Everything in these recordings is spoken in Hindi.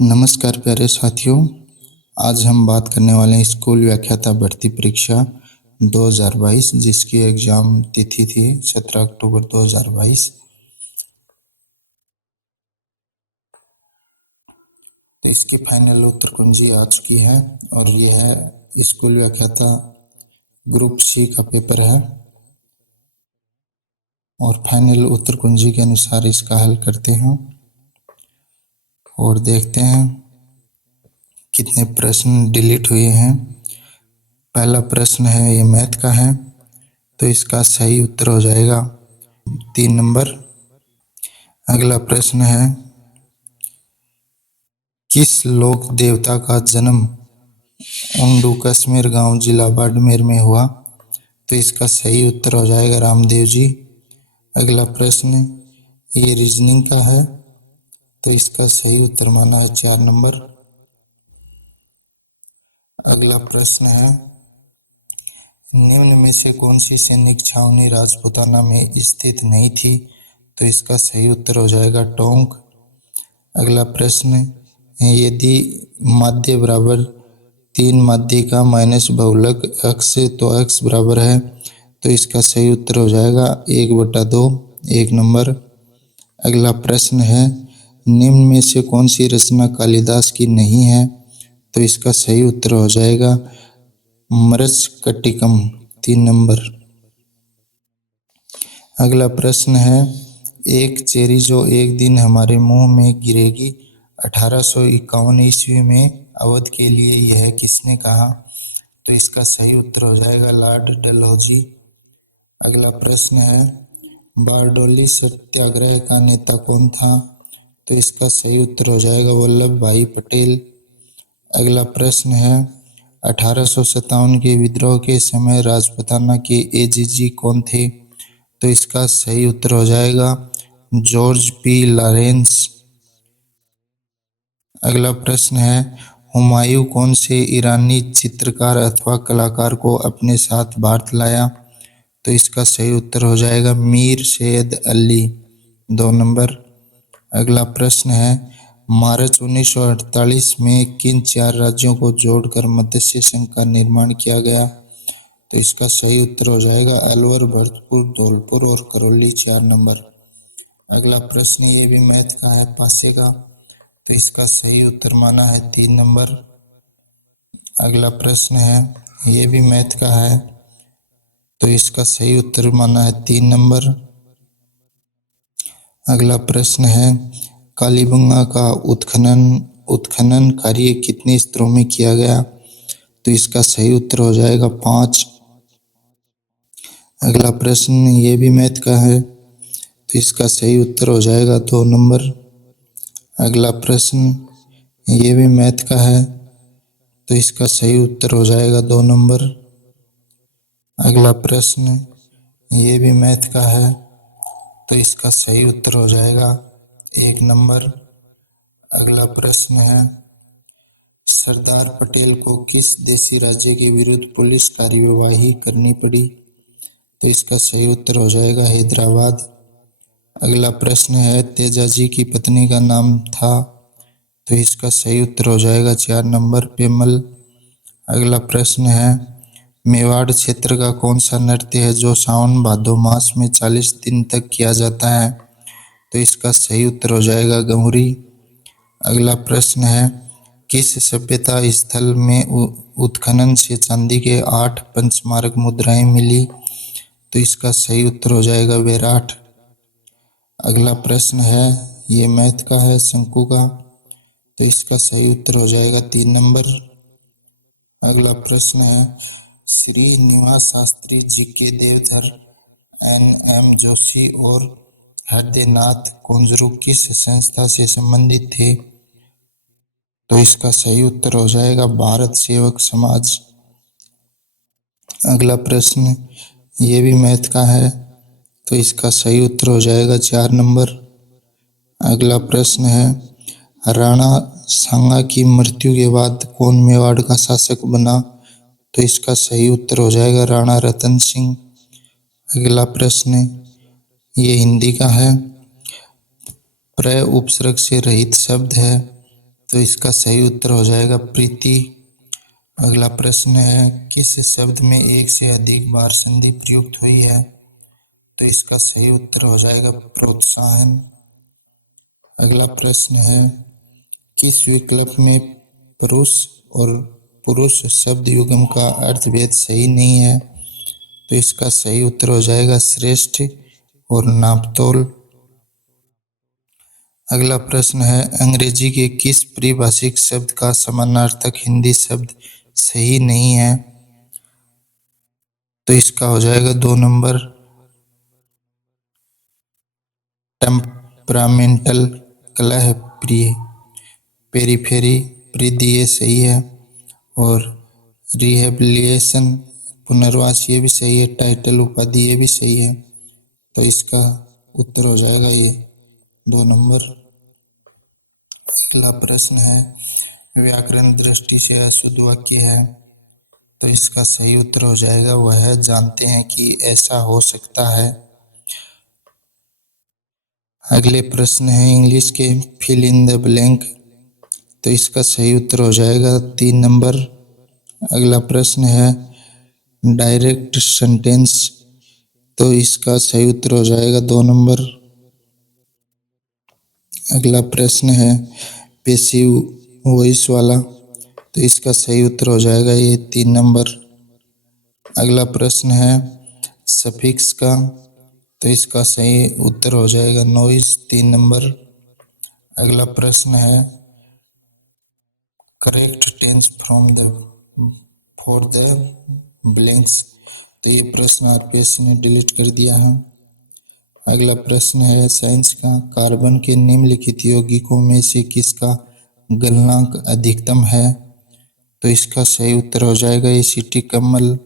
नमस्कार प्यारे साथियों। आज हम बात करने वाले हैं स्कूल व्याख्याता भर्ती परीक्षा 2022 जिसकी एग्ज़ाम तिथि थी 17 अक्टूबर 2022। तो इसकी फाइनल उत्तर कुंजी आ चुकी है और यह है स्कूल व्याख्याता ग्रुप सी का पेपर है। और फाइनल उत्तर कुंजी के अनुसार इसका हल करते हैं और देखते हैं कितने प्रश्न डिलीट हुए हैं। पहला प्रश्न है, ये मैथ का है, तो इसका सही उत्तर हो जाएगा 3 नंबर। अगला प्रश्न है, किस लोक देवता का जन्म उंडू कश्मीर गांव जिला बाड़मेर में हुआ? तो इसका सही उत्तर हो जाएगा रामदेव जी। अगला प्रश्न ये रीजनिंग का है, तो इसका सही उत्तर माना है 4 नंबर। अगला प्रश्न है, निम्न में से कौन सी सैनिक छावनी राजपूताना में स्थित नहीं थी? तो इसका सही उत्तर हो जाएगा टोंक। अगला प्रश्न है, यदि माध्य बराबर 3 माध्य का माइनस बहुलक x तो x बराबर है, तो इसका सही उत्तर हो जाएगा 1/2, 1 नंबर। अगला प्रश्न है, निम्न में से कौन सी रचना कालिदास की नहीं है? तो इसका सही उत्तर हो जाएगा मृच्छकटिकम, 3 नंबर। अगला प्रश्न है, एक चेरी जो एक दिन हमारे मुंह में गिरेगी 1851 ईस्वी में अवध के लिए, यह किसने कहा? तो इसका सही उत्तर हो जाएगा लॉर्ड डलहौजी। अगला प्रश्न है, बारडोली सत्याग्रह का नेता कौन था? तो इसका सही उत्तर हो जाएगा वल्लभ भाई पटेल। अगला प्रश्न है, 1857 के विद्रोह के समय राजपूताना के एजीजी कौन थे? तो इसका सही उत्तर हो जाएगा जॉर्ज पी लॉरेंस। अगला प्रश्न है, हुमायूं कौन से ईरानी चित्रकार अथवा कलाकार को अपने साथ भारत लाया? तो इसका सही उत्तर हो जाएगा मीर सैयद अली, 2 नंबर। अगला प्रश्न है, मार्च 1948 में किन 4 राज्यों को जोड़कर मत्स्य संघ का निर्माण किया गया? तो इसका सही उत्तर हो जाएगा अलवर, भरतपुर, धौलपुर और करौली, 4 नंबर। अगला प्रश्न ये भी मैथ का है, पासे का, तो इसका सही उत्तर माना है 3 नंबर। अगला प्रश्न है, ये भी मैथ का है, तो इसका सही उत्तर माना है 3 नंबर। अगला प्रश्न है, कालीबंगा का उत्खनन कार्य कितने स्तरों में किया गया? तो इसका सही उत्तर हो जाएगा 5। अगला प्रश्न ये भी मैथ का है, तो इसका सही उत्तर हो जाएगा 2 नंबर। अगला प्रश्न ये भी मैथ का है, तो इसका सही उत्तर हो जाएगा 2 नंबर। अगला प्रश्न ये भी मैथ का है, तो इसका सही उत्तर हो जाएगा 1 नंबर। अगला प्रश्न है, सरदार पटेल को किस देशी राज्य के विरुद्ध पुलिस कार्यवाही करनी पड़ी? तो इसका सही उत्तर हो जाएगा हैदराबाद। अगला प्रश्न है, तेजाजी की पत्नी का नाम था? तो इसका सही उत्तर हो जाएगा 4 नंबर पेमल। अगला प्रश्न है, मेवाड़ क्षेत्र का कौन सा नृत्य है जो सावन भादो मास में 40 दिन तक किया जाता है? तो इसका सही उत्तर हो जाएगा गौरी। अगला प्रश्न है, किस सभ्यता स्थल में उत्खनन से चांदी के 8 पंचमारक मुद्राएं मिली? तो इसका सही उत्तर हो जाएगा बेराठ। अगला प्रश्न है, ये मैथ का है, शंकु का, तो इसका सही उत्तर हो जाएगा 3 नंबर। अगला प्रश्न है, श्री निवास शास्त्री जी के देवधर NM जोशी और हृदयनाथ कुंजरू किस संस्था से संबंधित थे? तो इसका सही उत्तर हो जाएगा भारत सेवक समाज। अगला प्रश्न ये भी मैथ का है, तो इसका सही उत्तर हो जाएगा 4 नंबर। अगला प्रश्न है, राणा सांगा की मृत्यु के बाद कौन मेवाड़ का शासक बना? तो इसका सही उत्तर हो जाएगा राणा रतन सिंह। अगला प्रश्न ये हिंदी का है, प्र उपसर्ग से रहित शब्द है, तो इसका सही उत्तर हो जाएगा प्रीति। अगला प्रश्न है, किस शब्द में एक से अधिक बार संधि प्रयुक्त हुई है? तो इसका सही उत्तर हो जाएगा प्रोत्साहन। अगला प्रश्न है, किस विकल्प में पुरुष और पुरुष शब्द युग्म का अर्थभेद सही नहीं है? तो इसका सही उत्तर हो जाएगा श्रेष्ठ और नापतोल। अगला प्रश्न है, अंग्रेजी के किस परिभाषिक शब्द का समानार्थक हिंदी शब्द सही नहीं है? तो इसका हो जाएगा 2 नंबर टेम्परामेंटल, कलह प्रिय। पेरीफेरी परिधि ये सही है, और रिहेबिलिएशन पुनर्वास ये भी सही है, टाइटल उपाधि ये भी सही है। तो इसका उत्तर हो जाएगा ये 2 नंबर। अगला प्रश्न है, व्याकरण दृष्टि से अशुद्ध वाक्य है? तो इसका सही उत्तर हो जाएगा वह जानते हैं कि ऐसा हो सकता है। अगले प्रश्न है इंग्लिश के फिल इन द ब्लैंक। तो इसका सही उत्तर हो जाएगा 3 नंबर। अगला प्रश्न है डायरेक्ट सेंटेंस। तो इसका सही उत्तर हो जाएगा 2 नंबर। अगला प्रश्न है पैसिव वॉइस वाला। तो इसका सही उत्तर हो जाएगा ये 3 नंबर। अगला प्रश्न है सफिक्स का। तो इसका सही उत्तर हो जाएगा नॉइज, 3 नंबर। अगला प्रश्न है correct tense from the for the blanks. तो ये प्रश्न आरपीएससी ने डिलीट कर दिया है। अगला प्रश्न है साइंस का, कार्बन के निम्नलिखित यौगिकों में से किसका गलनांक अधिकतम है? तो इसका सही उत्तर हो जाएगा एसिटिक अम्ल।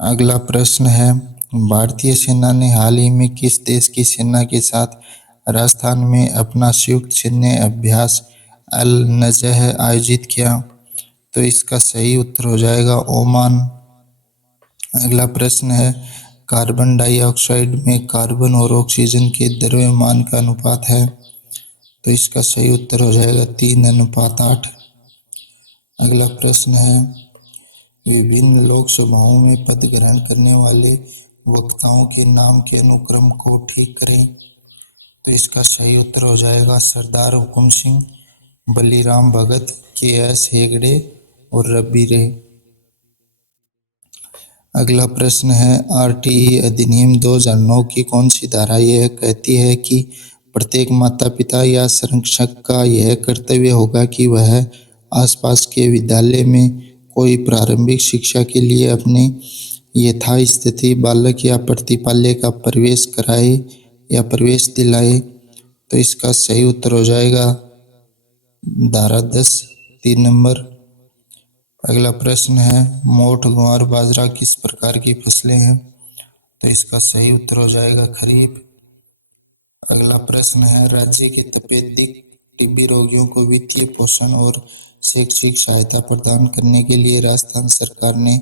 अगला प्रश्न है भारतीय सेना ने हाल ही में किस देश की सेना के साथ राजस्थान में अपना संयुक्त सैन्य अभ्यास अल नजह आयोजित किया? तो इसका सही उत्तर हो जाएगा ओमान। अगला प्रश्न है कार्बन डाइऑक्साइड में कार्बन और ऑक्सीजन के द्रव्यमान का अनुपात है? तो इसका सही उत्तर हो जाएगा 3:8। अगला प्रश्न है विभिन्न लोकसभाओं में पद ग्रहण करने वाले वक्ताओं के नाम के अनुक्रम को ठीक करें। तो इसका सही उत्तर हो जाएगा सरदार हुकुम सिंह, बलीराम भगत, के.एस. हेगड़े और रवि रे। अगला प्रश्न है आरटीई अधिनियम 2009 की कौन सी धारा यह कहती है कि प्रत्येक माता पिता या संरक्षक का यह कर्तव्य होगा कि वह आसपास के विद्यालय में कोई प्रारंभिक शिक्षा के लिए अपने यथास्थिति बालक या प्रतिपाल्य का प्रवेश कराए या प्रवेश दिलाए? तो इसका सही उत्तर हो जाएगा धारा 10, 3 नंबर। अगला प्रश्न है मोठ, ग्वार, बाजरा किस प्रकार की फसलें हैं? तो इसका सही उत्तर हो जाएगा खरीफ। अगला प्रश्न है राज्य के तपेदिक टीबी रोगियों को वित्तीय पोषण और शैक्षिक सहायता प्रदान करने के लिए राजस्थान सरकार ने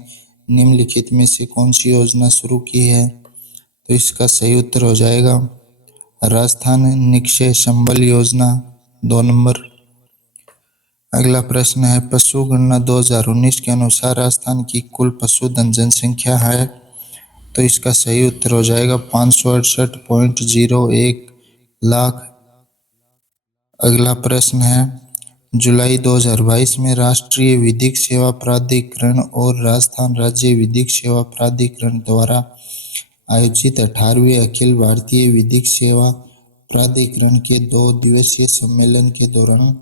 निम्नलिखित में से कौन सी योजना शुरू की है? तो इसका सही उत्तर हो जाएगा राजस्थान निक्षय संबल योजना, 2 नंबर। अगला प्रश्न है पशु गणना 2019 के अनुसार राजस्थान की कुल पशुधन जनसंख्या है? तो इसका सही उत्तर हो जाएगा 568.01 लाख। अगला प्रश्न है जुलाई 2022 में राष्ट्रीय विधिक सेवा प्राधिकरण और राजस्थान राज्य विधिक सेवा प्राधिकरण द्वारा आयोजित 18वें अखिल भारतीय विधिक सेवा प्राधिकरण के 2 दिवसीय सम्मेलन के दौरान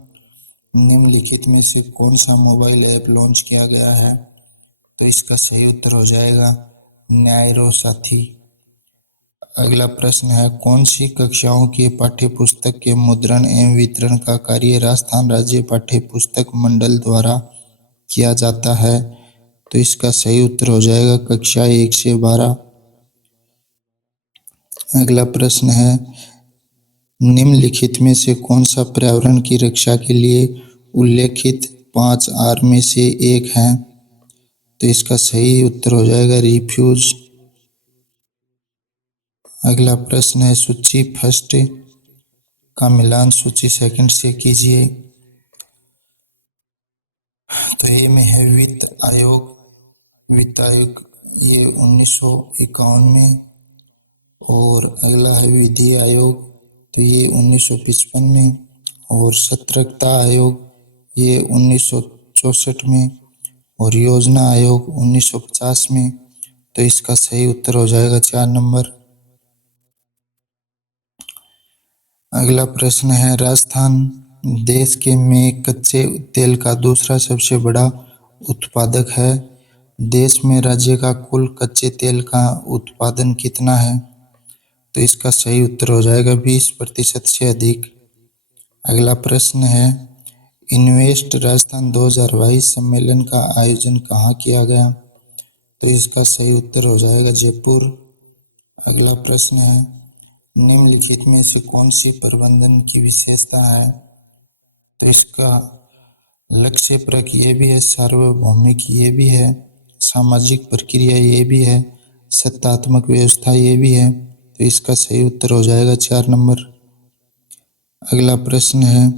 निम्नलिखित में से कौन सा मोबाइल ऐप लॉन्च किया गया है? तो इसका सही उत्तर हो जाएगा न्यायरो साथी। अगला प्रश्न है कौन सी कक्षाओं के पाठ्यपुस्तक के मुद्रण एवं वितरण का कार्य राजस्थान राज्य पाठ्यपुस्तक मंडल द्वारा किया जाता है? तो इसका सही उत्तर हो जाएगा कक्षा 1 से 12। अगला प्रश्न है निम्नलिखित में से कौन सा पर्यावरण की रक्षा के लिए उल्लेखित 5 आर में से एक है? तो इसका सही उत्तर हो जाएगा रिफ्यूज। अगला प्रश्न है सूची फर्स्ट का मिलान सूची सेकंड से कीजिए। तो ए में है वित्त आयोग। वित्त आयोग ये 1951 में। और अगला है विधि आयोग, तो ये 1955 में। और सतर्कता आयोग ये 1964 में। और योजना आयोग 1950 में। तो इसका सही उत्तर हो जाएगा 4 नंबर। अगला प्रश्न है, राजस्थान देश के में कच्चे तेल का दूसरा सबसे बड़ा उत्पादक है। देश में राज्य का कुल कच्चे तेल का उत्पादन कितना है? तो इसका सही उत्तर हो जाएगा 20% से अधिक। अगला प्रश्न है, इन्वेस्ट राजस्थान 2022 सम्मेलन का आयोजन कहाँ किया गया? तो इसका सही उत्तर हो जाएगा जयपुर। अगला प्रश्न है, निम्नलिखित में से कौन सी प्रबंधन की विशेषता है? तो इसका लक्ष्यपरक ये भी है, सार्वभौमिक ये भी है, सामाजिक प्रक्रिया ये भी है, सत्तात्मक व्यवस्था ये भी है। तो इसका सही उत्तर हो जाएगा 4 नंबर। अगला प्रश्न है,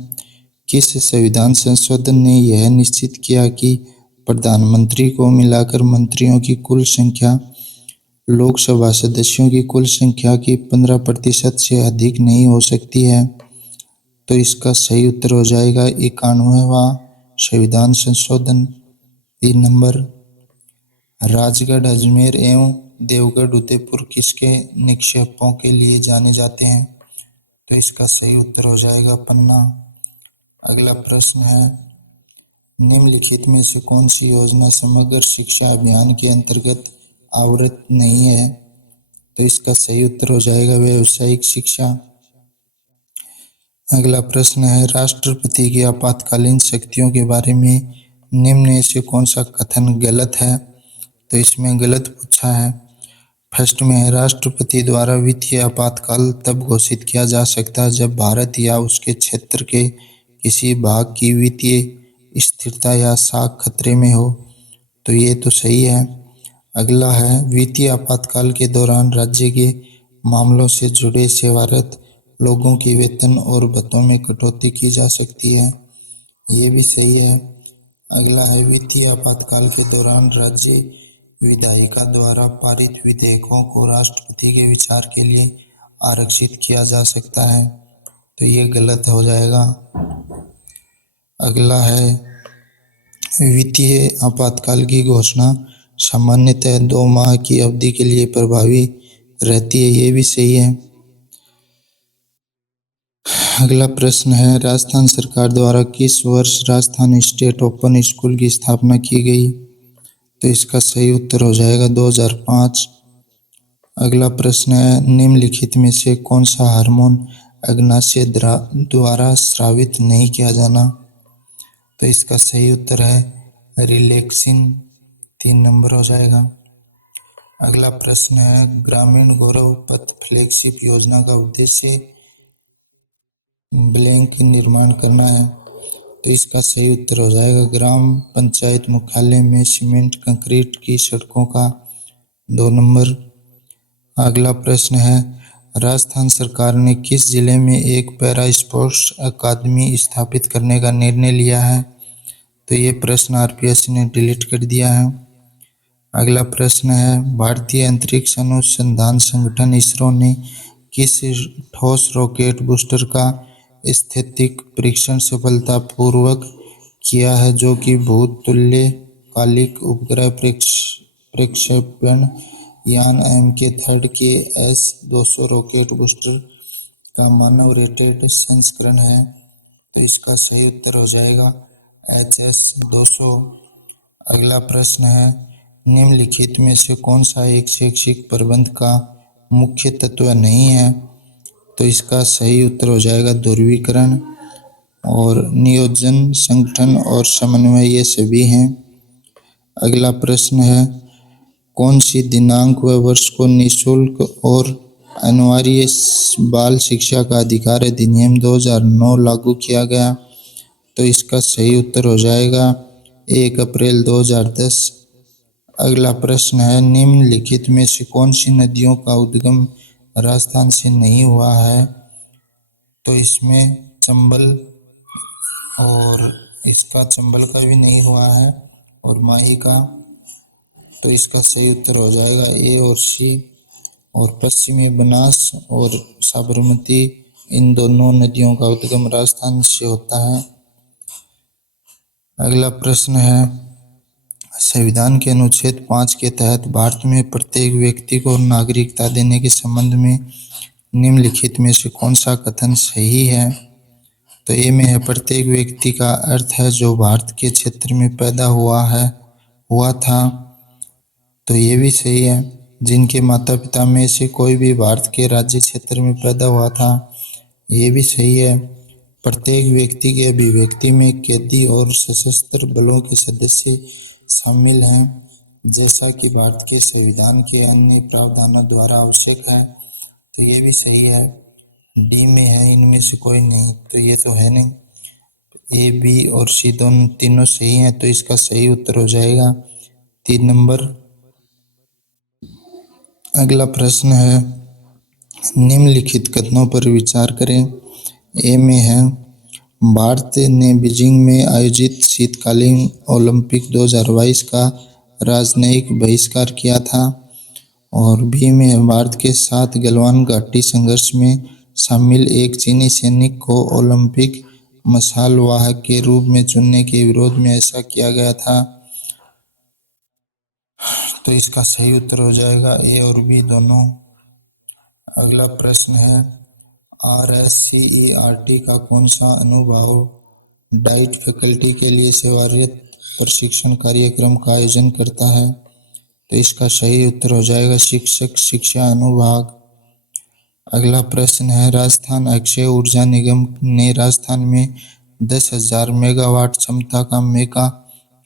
किस संविधान संशोधन ने यह निश्चित किया कि प्रधानमंत्री को मिलाकर मंत्रियों की कुल संख्या लोकसभा सदस्यों की कुल संख्या की 15% से अधिक नहीं हो सकती है? तो इसका सही उत्तर हो जाएगा 91वां संविधान संशोधन। 3 नंबर, राजगढ़ अजमेर एवं देवगढ़ उदयपुर किसके निक्षेपों के लिए जाने जाते हैं? तो इसका सही उत्तर हो जाएगा पन्ना। अगला प्रश्न है, निम्नलिखित में से कौन सी योजना समग्र शिक्षा अभियान के अंतर्गत आवृत नहीं है? तो इसका सही उत्तर हो जाएगा व्यावसायिक शिक्षा। अगला प्रश्न है, राष्ट्रपति की आपातकालीन शक्तियों के बारे में निम्न में से कौन सा कथन गलत है? तो इसमें गलत पूछा है। फर्स्ट में है, राष्ट्रपति द्वारा वित्तीय आपातकाल तब घोषित किया जा सकता है जब भारत या उसके क्षेत्र के किसी भाग की वित्तीय स्थिरता या साख खतरे में हो। तो ये तो सही है। अगला है, वित्तीय आपातकाल के दौरान राज्य के मामलों से जुड़े सेवारत लोगों की वेतन और भत्तों में कटौती की जा सकती है। ये भी सही है। अगला है, वित्तीय आपातकाल के दौरान राज्य विधायिका द्वारा पारित विधेयकों को राष्ट्रपति के विचार के लिए आरक्षित किया जा सकता है। तो ये गलत हो जाएगा। अगला है, वित्तीय आपातकाल की घोषणा सामान्यतः 2 माह की अवधि के लिए प्रभावी रहती है। ये भी सही है। अगला प्रश्न है, राजस्थान सरकार द्वारा किस वर्ष राजस्थान स्टेट ओपन स्कूल की स्थापना की गई? तो इसका सही उत्तर हो जाएगा 2005। अगला प्रश्न है, निम्नलिखित में से कौन सा हार्मोन अग्नाशय द्वारा स्रावित नहीं किया जाना? तो इसका सही उत्तर है रिलैक्सिन। 3 नंबर हो जाएगा। अगला प्रश्न है, ग्रामीण गौरव पथ फ्लैगशिप योजना का उद्देश्य ब्लैंक निर्माण करना है। तो इसका सही उत्तर हो जाएगा ग्राम पंचायत मुख्यालय में सीमेंट कंक्रीट की सड़कों का। 2 नंबर। अगला प्रश्न है, राजस्थान सरकार ने किस जिले में एक पैरा स्पोर्ट्स अकादमी स्थापित करने का निर्णय लिया है? तो ये प्रश्न आरपीएस ने डिलीट कर दिया है। अगला प्रश्न है, भारतीय अंतरिक्ष अनुसंधान संगठन इसरो ने किस ठोस रॉकेट बूस्टर का स्थैतिक परीक्षण सफलतापूर्वक किया है जो कि भूतुल्यकालिक उपग्रह प्रक्षेपण यान MK3 के S-200 रॉकेट बूस्टर का मानव रेटेड संस्करण है? तो इसका सही उत्तर हो जाएगा HS-200। अगला प्रश्न है, निम्नलिखित में से कौन सा एक शैक्षिक प्रबंध का मुख्य तत्व नहीं है? तो इसका सही उत्तर हो जाएगा ध्रुवीकरण और नियोजन, संगठन और समन्वय, ये सभी हैं। अगला प्रश्न है, कौन सी दिनांक व वर्ष को निःशुल्क और अनिवार्य बाल शिक्षा का अधिकार अधिनियम 2009 लागू किया गया? तो इसका सही उत्तर हो जाएगा 1 अप्रैल 2010। अगला प्रश्न है, निम्नलिखित में से कौन सी नदियों का उद्गम राजस्थान से नहीं हुआ है? तो इसमें चंबल और इसका चंबल का भी नहीं हुआ है और माही का, तो इसका सही उत्तर हो जाएगा ए और सी। और पश्चिमी बनास और साबरमती, इन दोनों नदियों का उद्गम राजस्थान से होता है। अगला प्रश्न है, संविधान के अनुच्छेद 5 के तहत भारत में प्रत्येक व्यक्ति को नागरिकता देने के संबंध में निम्नलिखित में से कौन सा कथन सही है? तो ए में है, प्रत्येक व्यक्ति का अर्थ है जो भारत के क्षेत्र में पैदा हुआ था। तो ये भी सही है, जिनके माता पिता में से कोई भी भारत के राज्य क्षेत्र में पैदा हुआ था। ये भी सही है, प्रत्येक व्यक्ति के अभिव्यक्ति में कैदी और सशस्त्र बलों के सदस्य शामिल हैं, जैसा कि भारत के संविधान के अन्य प्रावधानों द्वारा आवश्यक है। तो ये भी सही है, डी में है इनमें से कोई नहीं, तो ये तो है नहीं। ए बी और सी दोनों तीनों सही हैं, तो इसका सही उत्तर हो जाएगा 3 नंबर। अगला प्रश्न है, निम्नलिखित कथनों पर विचार करें। ए में है, भारत ने बीजिंग में आयोजित शीतकालीन ओलंपिक 2022 का राजनयिक बहिष्कार किया था। और बी में है, भारत के साथ गलवान घाटी संघर्ष में शामिल एक चीनी सैनिक को ओलंपिक मशाल वाहक के रूप में चुनने के विरोध में ऐसा किया गया था। तो इसका सही उत्तर हो जाएगा ए और बी दोनों। अगला प्रश्न है, RSCERT का कौन सा अनुभाग डाइट फैकल्टी के लिए सेवारत प्रशिक्षण कार्यक्रम का आयोजन करता है? तो इसका सही उत्तर हो जाएगा शिक्षक शिक्षा अनुभाग। अगला प्रश्न है, राजस्थान अक्षय ऊर्जा निगम ने राजस्थान में 10,000 मेगावाट क्षमता का मेगा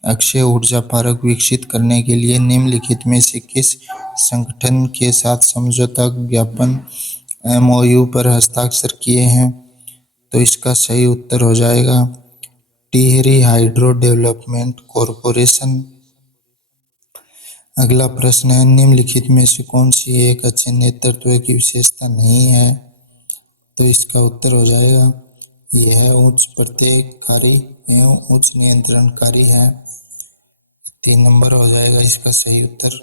अक्षय ऊर्जा पार्क विकसित करने के लिए निम्नलिखित में से किस संगठन के साथ समझौता ज्ञापन MOU पर हस्ताक्षर किए हैं? तो इसका सही उत्तर हो जाएगा टिहरी हाइड्रो डेवलपमेंट कॉरपोरेशन। अगला प्रश्न है, निम्नलिखित में से कौन सी एक अच्छे नेतृत्व की विशेषता नहीं है? तो इसका उत्तर हो जाएगा यह उच्च प्रत्ययकारी एवं उच्च नियंत्रणकारी है। 3 नंबर हो जाएगा इसका सही उत्तर।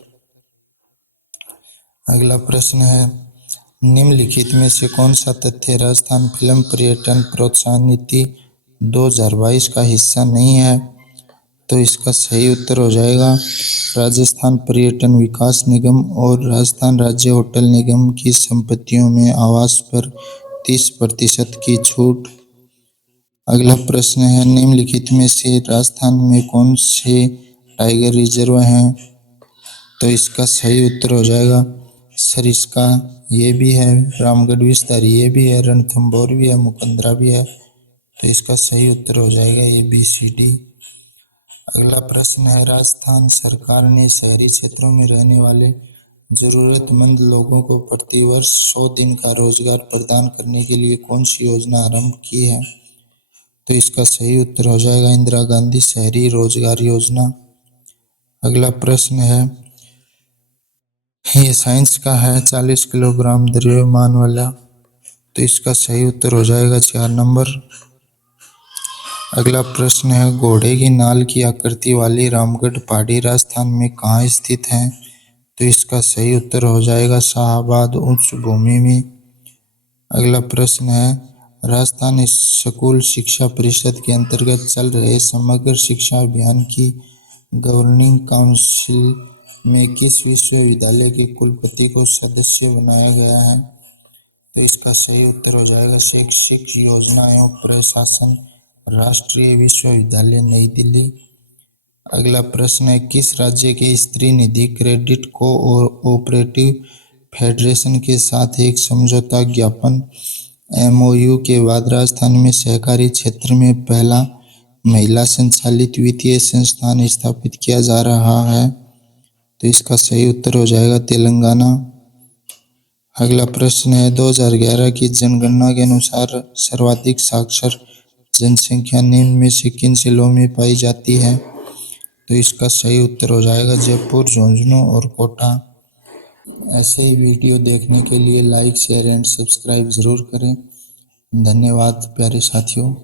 अगला प्रश्न है, निम्नलिखित में से कौन सा तथ्य राजस्थान फिल्म पर्यटन प्रोत्साहन नीति 2022 का हिस्सा नहीं है? तो इसका सही उत्तर हो जाएगा राजस्थान पर्यटन विकास निगम और राजस्थान राज्य होटल निगम की संपत्तियों में आवास पर 30% की छूट। अगला प्रश्न है, निम्नलिखित में से राजस्थान में कौन से टाइगर रिजर्व हैं? तो इसका सही उत्तर हो जाएगा सरिस्का, ये भी है, रामगढ़ विस्तार ये भी है, रणथंभौर भी है, मुकंदरा भी है। तो इसका सही उत्तर हो जाएगा ये BCD। अगला प्रश्न है, राजस्थान सरकार ने शहरी क्षेत्रों में रहने वाले जरूरतमंद लोगों को प्रतिवर्ष 100 दिन का रोजगार प्रदान करने के लिए कौन सी योजना आरंभ की है? तो इसका सही उत्तर हो जाएगा इंदिरा गांधी शहरी रोजगार योजना। अगला प्रश्न है, ये साइंस का है, 40 किलोग्राम द्रव्यमान वाला, तो इसका सही उत्तर हो जाएगा 4 नंबर। अगला प्रश्न है, घोड़े की नाल की आकृति वाली रामगढ़ पहाड़ी राजस्थान में कहाँ स्थित है? तो इसका सही उत्तर हो जाएगा शाहाबाद उच्च भूमि में। अगला प्रश्न है, राजस्थान स्कूल शिक्षा परिषद के अंतर्गत चल रहे समग्र शिक्षा अभियान की गवर्निंग काउंसिल में किस विश्वविद्यालय के कुलपति को सदस्य बनाया गया है? तो इसका सही उत्तर हो जाएगा शैक्षिक योजना एवं प्रशासन राष्ट्रीय विश्वविद्यालय नई दिल्ली। अगला प्रश्न है, किस राज्य के स्त्री निधि क्रेडिट कोऑपरेटिव फेडरेशन के साथ एक समझौता ज्ञापन MOU के बाद राजस्थान में सहकारी क्षेत्र में पहला महिला संचालित वित्तीय संस्थान स्थापित किया जा रहा है? तो इसका सही उत्तर हो जाएगा तेलंगाना। अगला प्रश्न है, 2011 की जनगणना के अनुसार सर्वाधिक साक्षर जनसंख्या निम्न में से किन जिलों में पाई जाती है? तो इसका सही उत्तर हो जाएगा जयपुर, झुंझुनू और कोटा। ऐसे ही वीडियो देखने के लिए लाइक शेयर एंड सब्सक्राइब ज़रूर करें। धन्यवाद प्यारे साथियों।